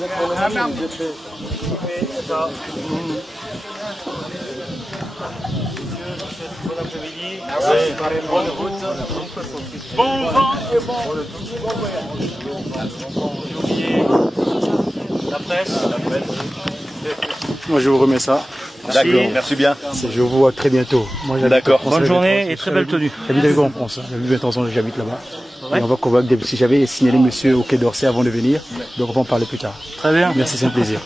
Bon après-midi. Bonne route. Bon vent et bon. J'ai oublié la presse. Moi, je vous remets ça. D'accord, merci bien. Je vous vois très bientôt. D'accord. Bonne journée et très belle tenue. J'habite en France. J'habite 20 ans, j'habite là-bas. Et on va convaincre, si j'avais signalé monsieur au Quai d'Orsay avant de venir, donc on va en parler plus tard. Très bien. Merci, c'est un plaisir.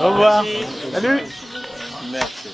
Au revoir. Salut. Merci.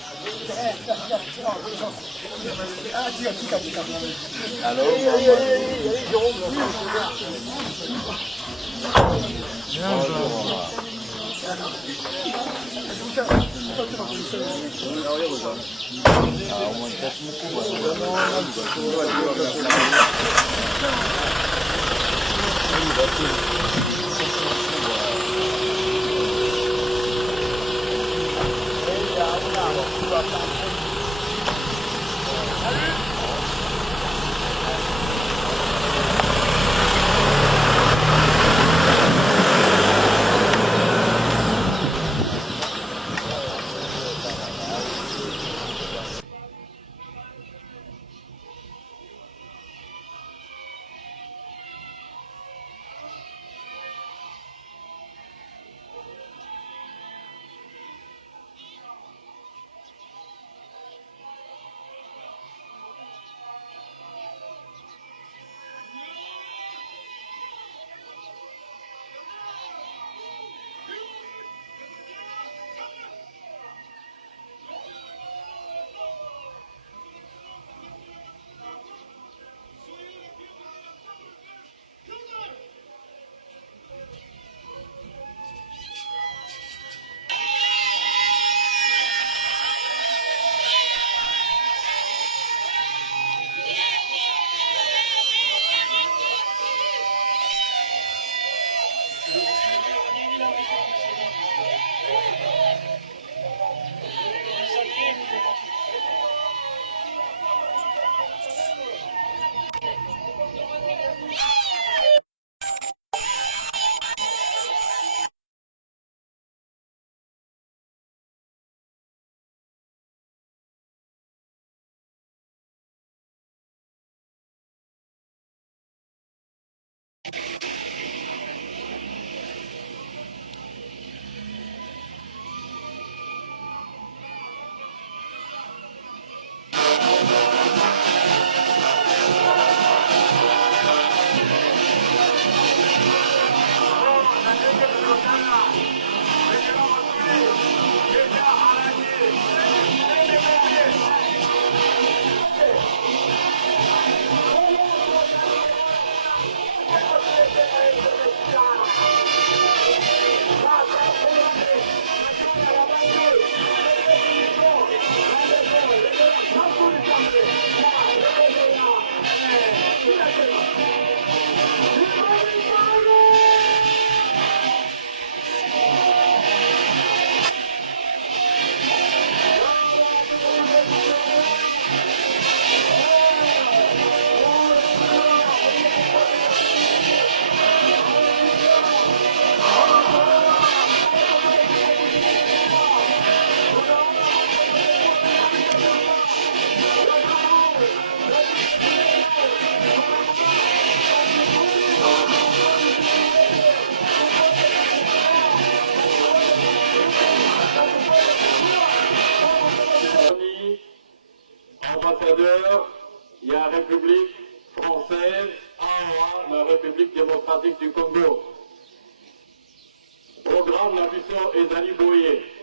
Ambassadeur, il y a la République française, la République démocratique du Congo. Programme la mission Ezali Boye.